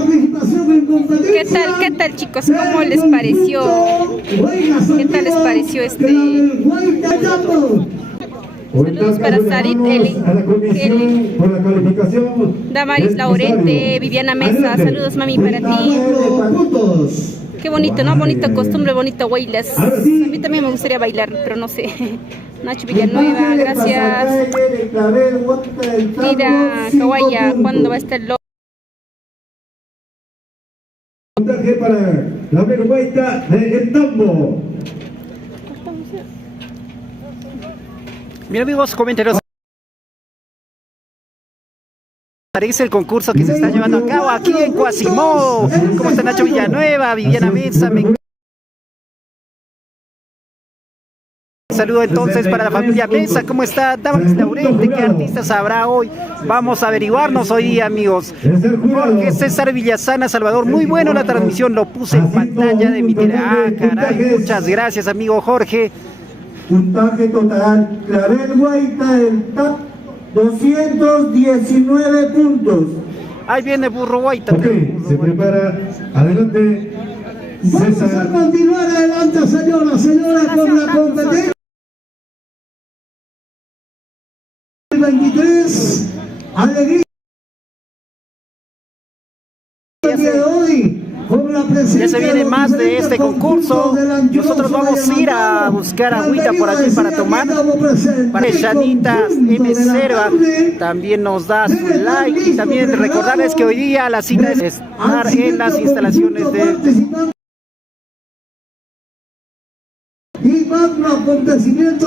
participación en competencia. ¿Qué tal chicos? ¿Cómo les pareció? ¿Qué tal les pareció Saludos para Sarit, Eli, por la calificación. Damaris Laurente, Viviana Mesa, saludos mami para ti. Qué bonito, ¿no? Bonita costumbre, bonito bailas. A mí también me gustaría bailar, pero no sé. Nacho Villanueva, gracias. Mira, Kawaya, ¿cuándo va a estar loco? Puntaje para la vergüenza del tambo. Mira amigos, coméntenos. Parece el concurso que se está llevando a cabo aquí en Cuasimó. ¿Cómo está Nacho Villanueva, Viviana Mesa? Saludo entonces para la familia Mesa. ¿Cómo está Damaris Laurente? ¿Qué artistas habrá hoy? Vamos a averiguarnos hoy día, amigos. Jorge César Villasana, Salvador. Muy bueno la transmisión, lo puse en pantalla de mi tele. Ah, caray, muchas gracias, amigo Jorge. Puntaje total, Clavel Guaita, el TAP, 219 puntos. Ahí viene Burro Guaita. Ok, se prepara. Adelante, César. Vamos a continuar adelante, señoras, con la competencia. 23, alegría de hoy. Ya se viene más de este concurso. Nosotros vamos a ir a buscar agüita por aquí para tomar. Para Chanita M0 también nos da su like. Y también recordarles que hoy día la cita es estar en las instalaciones de...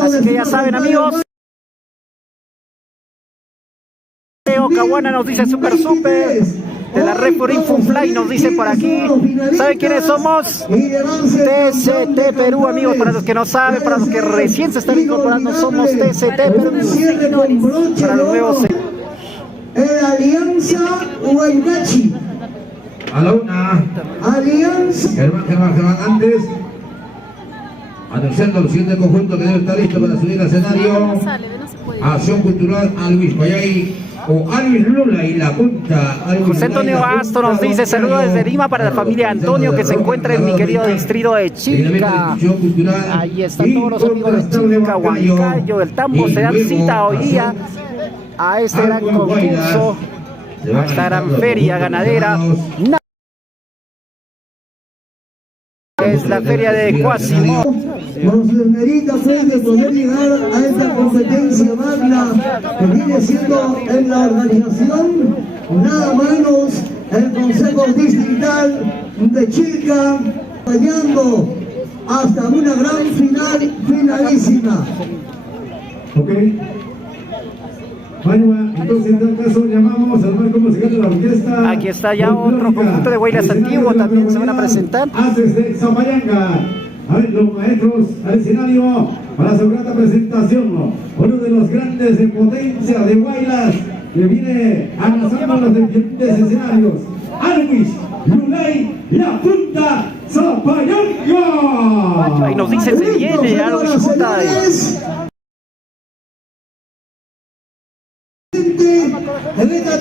Así que ya saben, amigos. Leo Caguana nos dice super. De la Red por Infofly nos dicen por aquí. ¿Saben quiénes somos? TCT Perú, amigos. Para los que no saben, para los que recién se están incorporando, somos TCT Perú. Para los nuevos. Alianza Huaynachi. A la una. Alianza. Germán, antes. Anunciando el siguiente conjunto que debe estar listo para subir al escenario. Acción Cultural Alvis Payay o Alvis Lula y la punta. José Antonio Basto nos dice saludos desde Lima para la familia Antonio que se encuentra en mi querido distrito de Chilca. Ahí están todos los amigos de Chilca, Huancayo, el Tambo. Se dan cita hoy día a este gran concurso, a esta gran feria ganadera. Es la feria de Cuasimó. Nos merita de poder llegar a esta competencia magna que viene siendo en la organización nada menos el Consejo Distrital de Chilca, fallando hasta una gran finalísima. Ok. Bueno, entonces en tal caso llamamos al marco musical de la orquesta. Aquí está ya otro conjunto de huaylas antiguos, también se van a presentar. Haces de Zapayanga. A ver, los maestros al escenario para su grata presentación. Uno de los grandes de potencia de huaylas que viene arrasando los diferentes escenarios. Alvis Lulay, la punta Zapayanga. Ahí nos dicen se viene Alvis Punta. En esta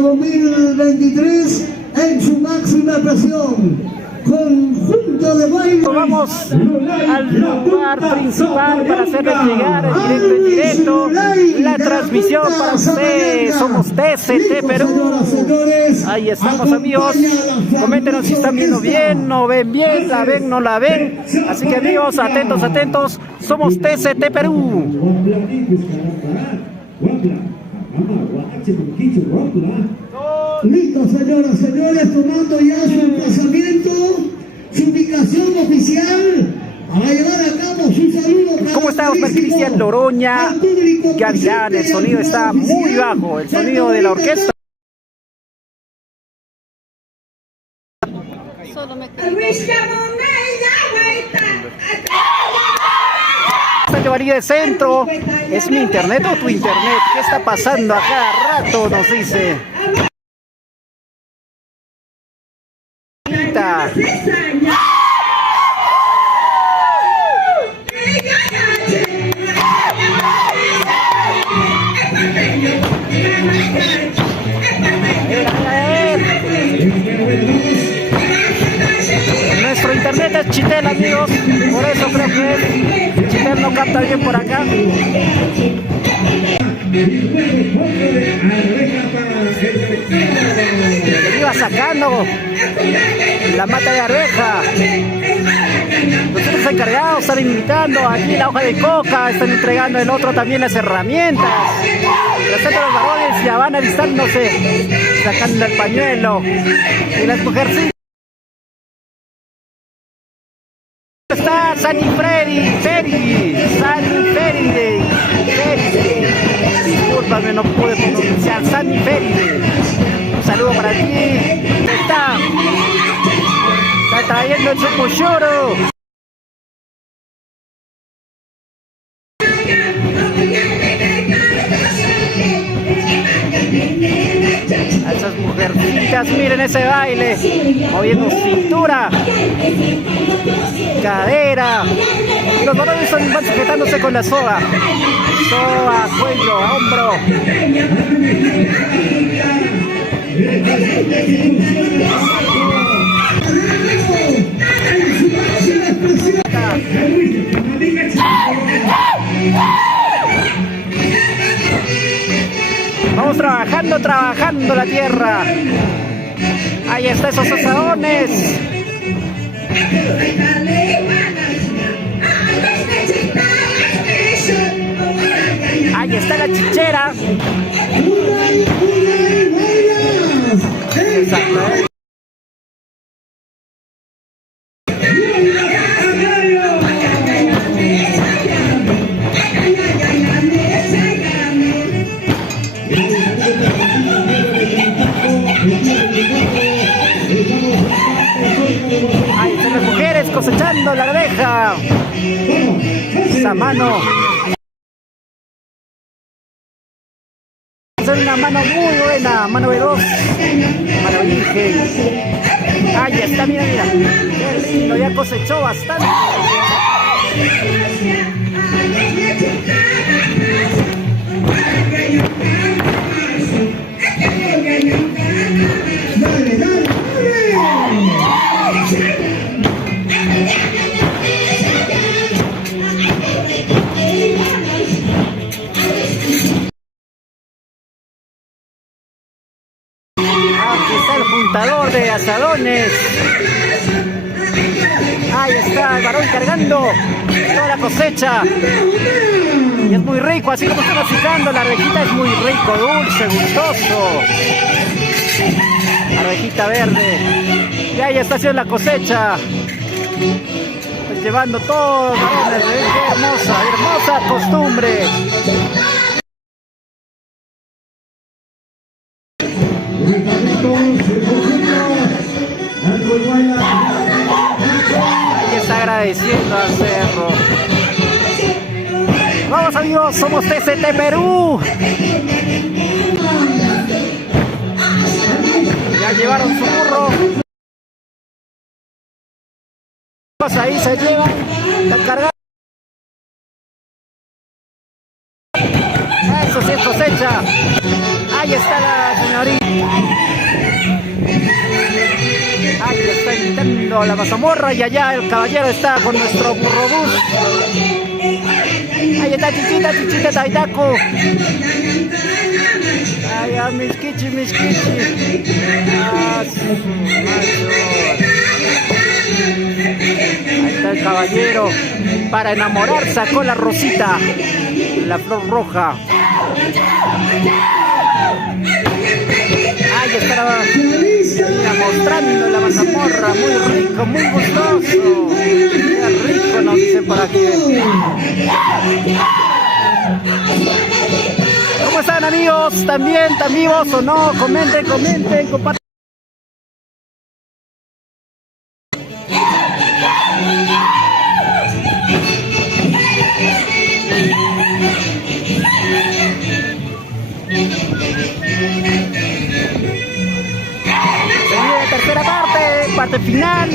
2023 en su máxima presión. Conjunto de baile. Vamos al lugar principal para hacerles llegar en directo la transmisión para ustedes. Somos TCT Perú. Ahí estamos, amigos. Coméntenos si están viendo bien, no ven bien, la ven, no la ven. Así que, amigos, atentos, atentos. Somos TCT Perú. Listo, señoras, señores, tomando ya su emplazamiento, su ubicación oficial, a llevar a cabo su saludo. ¿Cómo estamos, Cristian Loroña? Gavilán, el sonido está muy bajo, el sonido de la orquesta. Esta llevaría de centro. ¿Es mi internet o tu internet? ¿Qué está pasando a cada rato? Nos dice. Nuestro internet es Chitel, amigos, por eso creo que Chitel no capta bien por acá. Le iba sacando la mata de arveja. Nosotros encargados están invitando aquí la hoja de coca, están entregando el otro también las herramientas. Los otros varones ya van alistándose, sacando el pañuelo. Y las mujercitas. Está Sunny Freddy. Discúlpame, no pude pronunciar. Sunny Freddy. Un saludo para ti. Está trayendo el supo lloro. A esas mujercitas, miren ese baile, moviendo cintura, cadera. Y los varones van sujetándose con la soga, cuello, hombro. Vamos trabajando la tierra. Ahí está esos asadones. Ahí está la chichera. Exacto. Ahí están las mujeres cosechando la arveja. Esa mano. Es una mano muy buena, mano veloz, mano virgen. Ahí está, mira. Qué lindo, ya cosechó bastante. Aquí está el juntador de asadones. Ahí está el varón cargando toda la cosecha. Y es muy rico, así como estamos picando, la arvejita es muy rico, dulce, gustoso. Arvejita verde. Y ahí está haciendo la cosecha. Pues llevando todo, varones, qué hermosa costumbre. Ahí está agradeciendo al cerro. Vamos, amigos, somos TCT Perú. Ya llevaron su burro. Ahí se llevan, están cargando. Eso sí es cosecha. Ahí está la señorita. Ahí está invitando la mazamorra y allá el caballero está con nuestro burrobús. Ahí está Chichita, Taitaco. Ay, misquichi. Ah, ahí está el caballero. Para enamorar sacó la rosita, la flor roja. Ahí está mostrando la mazamorra, muy rico, muy gustoso. Qué rico, nos dicen por aquí. ¿Cómo están, amigos? ¿También están vivos o no? Comenten, compartan. Tercera parte final.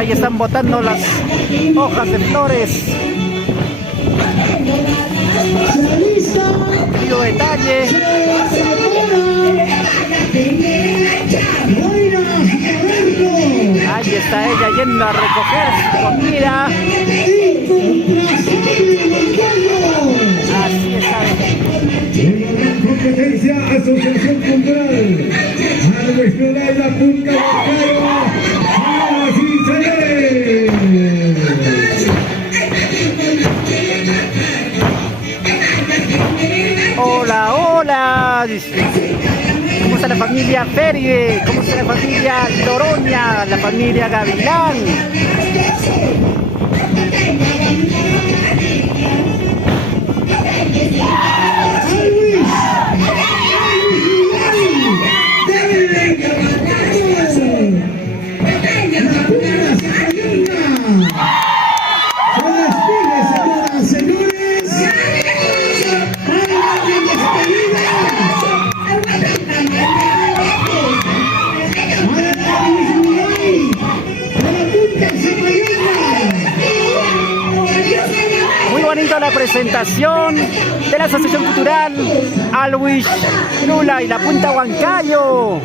fiesta y están botando las hojas de flores. Pido detalle. Ahí está ella yendo a recoger su comida. Así está. En competencia, Asociación Cultural Always Nula y la Punta Huancayo. ¡Así, señores! Hola, hola. ¿Cómo está la familia Ferie? ¿Cómo está la familia Loroña? La familia Gavilán. Muy bonita la presentación de la Asociación Cultural Always Nula y la Punta Huancayo.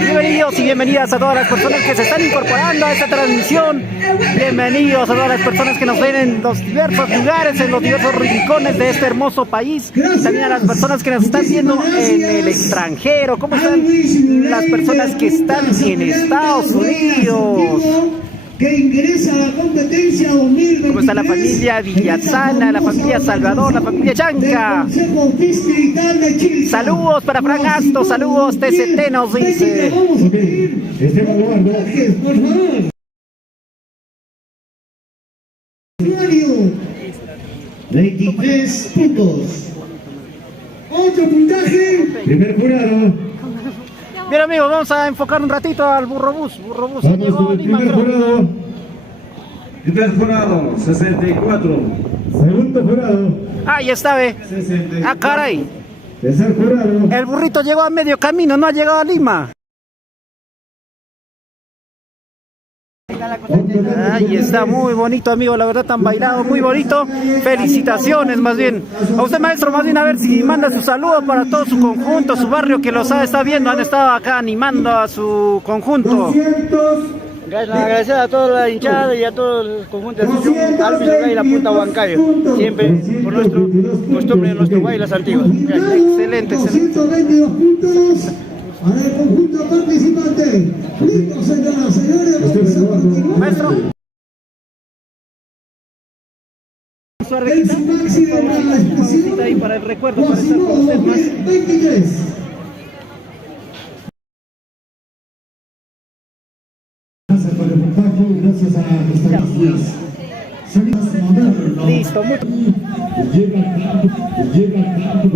Bienvenidos y bienvenidas a todas las personas que se están incorporando a esta transmisión. Bienvenidos a todas las personas que nos ven en los diversos lugares, en los diversos rincones de este hermoso país. Y también a las personas que nos están viendo en el extranjero. ¿Cómo están las personas que están en Estados Unidos? Que ingresa a la competencia 2023. ¿Cómo está la familia Villasana, la familia Salvador, la familia Chanca? Saludos para Fran Asto, saludos TCT nos dice. Por favor. 23 puntos. Otro puntaje. Primer jurado. Bien amigos, vamos a enfocar un ratito al burrobús. Burrobús Vamos llegó con a el Lima, primer creo. jurado. Primer jurado, 64. Segundo jurado, Ahí está, ve. 64. Ah, caray. Tercer jurado. El burrito llegó a medio camino, no ha llegado a Lima. Ahí está, muy bonito amigo, la verdad tan bailado, muy bonito. Felicitaciones más bien. A usted maestro, más bien a ver si manda su saludo para todo su conjunto, su barrio que los está viendo, han estado acá animando a su conjunto. 200. Agradecer a toda la hinchada y a todo el conjunto de Asociación Always Nula y la Punta Huancayo. Siempre por nuestro costumbre, nuestros bailes antiguos. Excelente, excelente. 122 puntos para el conjunto participante. Listo, señoras, señores, vamos a continuar. Maestro. Su arreglita, El Maxi de la expresión. ahí para el recuerdo, para estar Guasimo con usted más. 2023. Gracias por el puntaje, gracias a nuestras gracias. Sonidos modernos. Listo, muy Llega el canto,